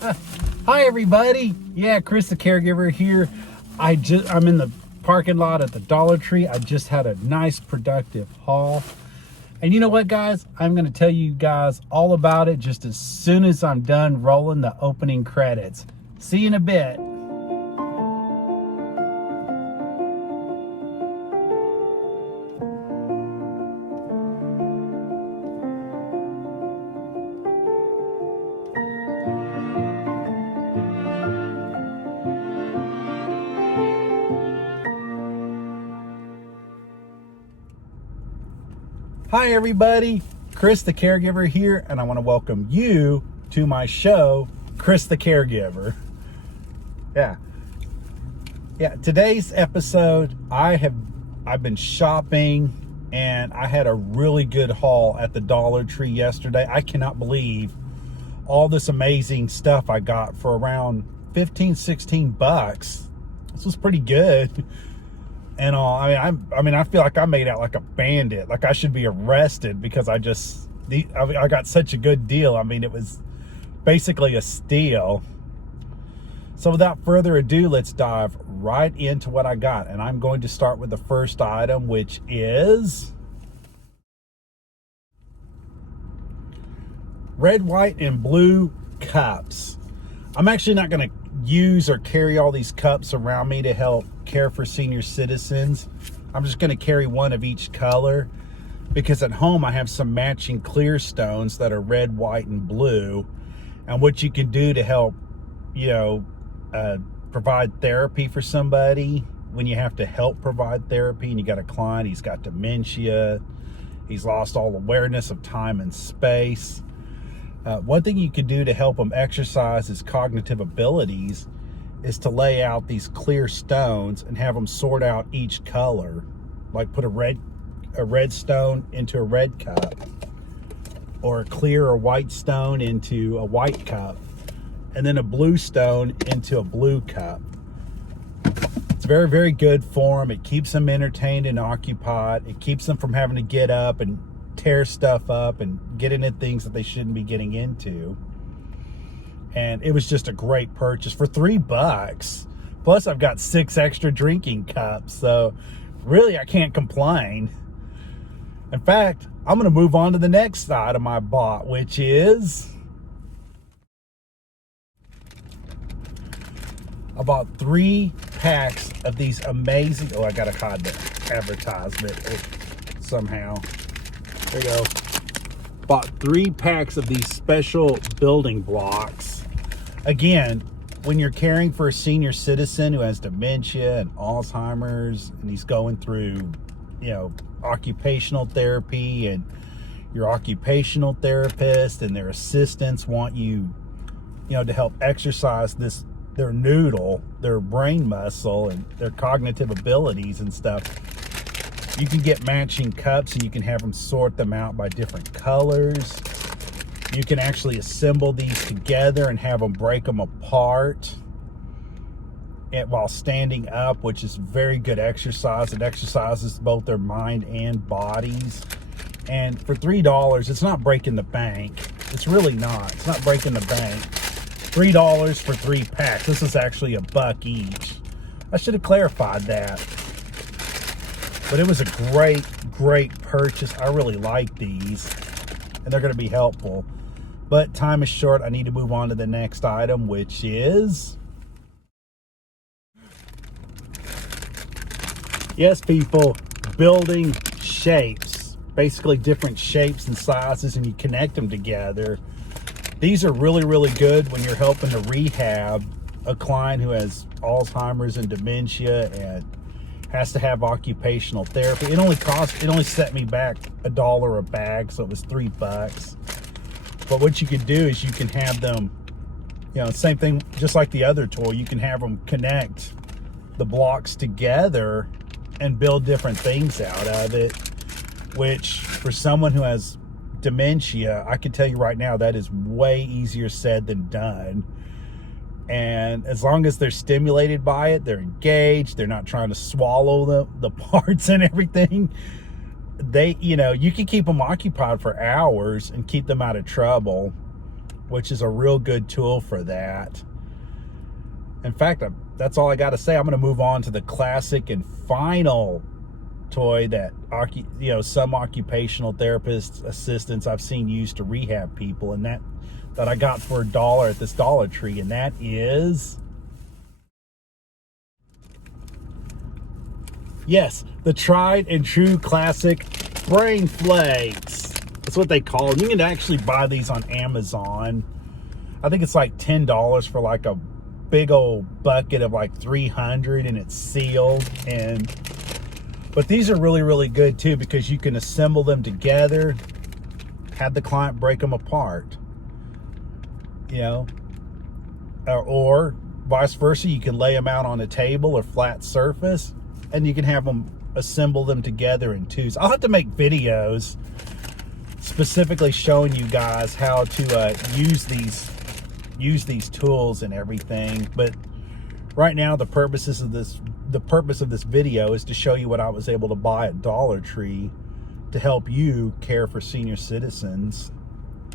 Hi everybody. Yeah, Chris the caregiver here. I'm in the parking lot at the Dollar Tree. I just had a nice productive haul. And you know what, guys? I'm going to tell you guys all about it just as soon as I'm done rolling the opening credits. See you in a bit. Hi everybody, Chris the caregiver here, and I want to welcome you to my show, Chris the Caregiver. Yeah, today's episode, I've been shopping and I had a really good haul at the Dollar Tree yesterday. I cannot believe all this amazing stuff I got for around 15-16 bucks. This was pretty good. And I feel like I made out like a bandit. Like I should be arrested because I got such a good deal. I mean, it was basically a steal. So without further ado, let's dive right into what I got. And I'm going to start with the first item, which is red, white, and blue cups. I'm actually not going to use or carry all these cups around me to help care for senior citizens. I'm just going to carry one of each color because at home I have some matching clear stones that are red, white, and blue. And what you can do to help, provide therapy for somebody when you have to help provide therapy and you got a client, he's got dementia, he's lost all awareness of time and space. One thing you could do to help them exercise his cognitive abilities is to lay out these clear stones and have them sort out each color. Like put a red stone into a red cup, or a clear or white stone into a white cup, and then a blue stone into a blue cup. It's very, very good for them. It keeps them entertained and occupied. It keeps them from having to get up and tear stuff up and get into things that they shouldn't be getting into. And it was just a great purchase for $3. Plus I've got 6 extra drinking cups, so really I can't complain. In fact, I'm going to move on to the next item I bought, which is I bought 3 packs of these amazing, I gotta hide the advertisement somehow. There you go. Bought 3 packs of these special building blocks. Again, when you're caring for a senior citizen who has dementia and Alzheimer's, and he's going through, occupational therapy, and your occupational therapist and their assistants want you, to help exercise their noodle, their brain muscle, and their cognitive abilities and stuff. You can get matching cups and you can have them sort them out by different colors. You can actually assemble these together and have them break them apart while standing up, which is very good exercise. It exercises both their mind and bodies. And for $3, it's not breaking the bank. It's really not. It's not breaking the bank. $3 for 3 packs. This is actually $1 each. I should have clarified that. But it was a great, great purchase. I really like these, and they're going to be helpful. But time is short. I need to move on to the next item, which is, yes, people, building shapes. Basically different shapes and sizes, and you connect them together. These are really, really good when you're helping to rehab a client who has Alzheimer's and dementia and has to have occupational therapy. It only set me back $1 a bag, so it was $3. But what you could do is you can have them, same thing, just like the other toy, you can have them connect the blocks together and build different things out of it, which for someone who has dementia, I can tell you right now, that is way easier said than done. And as long as they're stimulated by it, they're engaged, they're not trying to swallow the parts and everything, you can keep them occupied for hours and keep them out of trouble. which is a real good tool for that. In fact, that's all I got to say. I'm going to move on to the classic and final toy that some occupational therapists, assistants I've seen used to rehab people, and that I got for $1 at this Dollar Tree, and that is, yes, the tried and true classic brain flakes. That's what they call them. You can actually buy these on Amazon. I think it's like $10 for like a big old bucket of like 300, and it's sealed. But these are really, really good too, because you can assemble them together, have the client break them apart, or vice versa. You can lay them out on a table or flat surface, and you can have them assemble them together in twos. I'll have to make videos specifically showing you guys how to use these tools and everything. But right now, the purpose of this video is to show you what I was able to buy at Dollar Tree to help you care for senior citizens,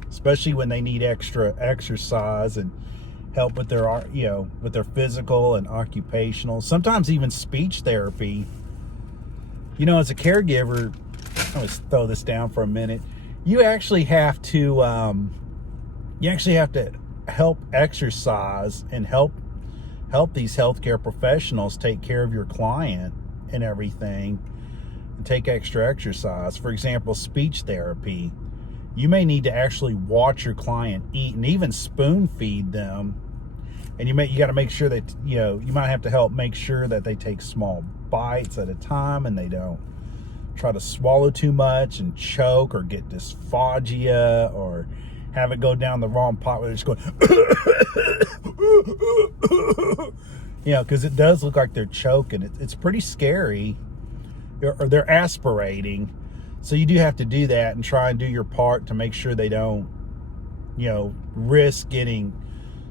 especially when they need extra exercise and help with their with their physical and occupational, sometimes even speech therapy. As a caregiver, let's throw this down for a minute. You actually have to help exercise and help these healthcare professionals take care of your client and everything, and take extra exercise. For example, speech therapy. You may need to actually watch your client eat and even spoon feed them. And you got to make sure that, you might have to help make sure that they take small bites at a time, and they don't try to swallow too much and choke or get dysphagia, or have it go down the wrong pot where they're just going, because it does look like they're choking. It's pretty scary, or they're aspirating. So you do have to do that and try and do your part to make sure they don't, risk getting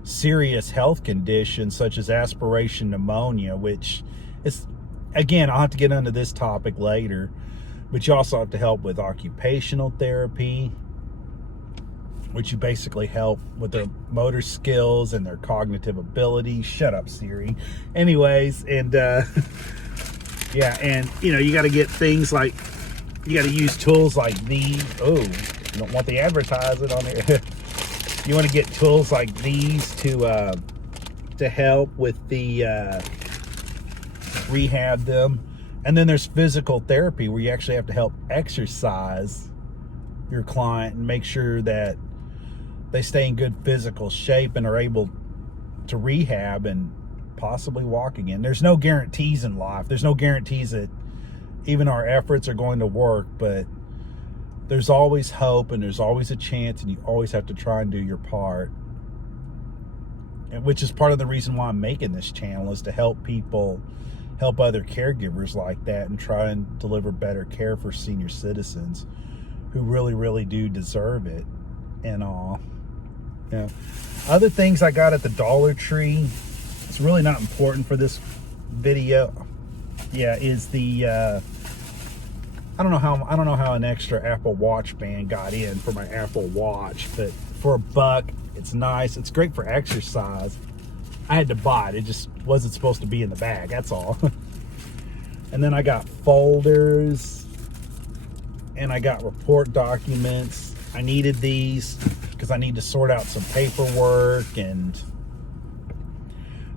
serious health conditions such as aspiration pneumonia, which is, again, I'll have to get into this topic later, but you also have to help with occupational therapy, which you basically help with their motor skills and their cognitive ability. Shut up, Siri. Anyways, and yeah, and you got to get things like, you got to use tools like these. Oh, you don't want the advertising on there. You want to get tools like these to help with the rehab them. And then there's physical therapy, where you actually have to help exercise your client and make sure that they stay in good physical shape and are able to rehab and possibly walk again. There's no guarantees in life. There's no guarantees that even our efforts are going to work, but there's always hope, and there's always a chance, and you always have to try and do your part. And which is part of the reason why I'm making this channel, is to help people, help other caregivers like that, and try and deliver better care for senior citizens who really, really do deserve it and all. Other things I got at the Dollar Tree, it's really not important for this video, is the I don't know how an extra Apple Watch band got in for my Apple Watch, but for $1, it's nice. It's great for exercise. I had to buy it. It just wasn't supposed to be in the bag, that's all. And then I got folders, and I got report documents. I needed these because I need to sort out some paperwork, and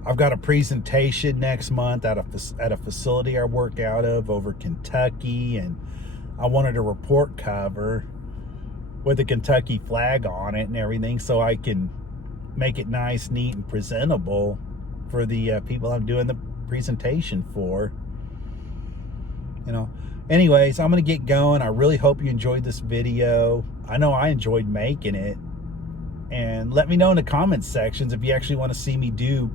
I've got a presentation next month at a facility I work out of over Kentucky, and I wanted a report cover with a Kentucky flag on it and everything, so I can make it nice, neat, and presentable for the people I'm doing the presentation for. Anyways, I'm gonna get going. I really hope you enjoyed this video. I know I enjoyed making it, and let me know in the comments sections if you actually want to see me do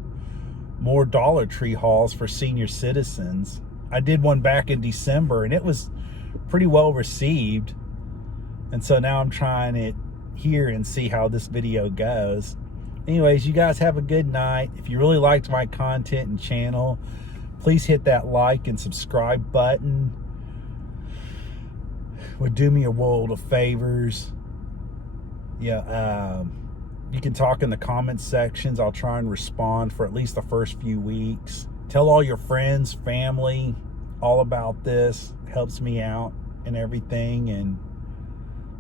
more Dollar Tree hauls for senior citizens. I did one back in December, and it was pretty well received, and so now I'm trying it here and see how this video goes. Anyways, you guys have a good night. If you really liked my content and channel, please hit that like and subscribe button. Would do me a world of favors. You can talk in the comments sections. I'll try and respond for at least the first few weeks. Tell all your friends, family, all about this. It helps me out and everything. And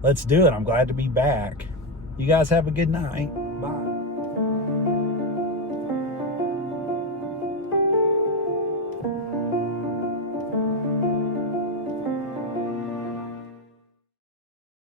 let's do it. I'm glad to be back. You guys have a good night.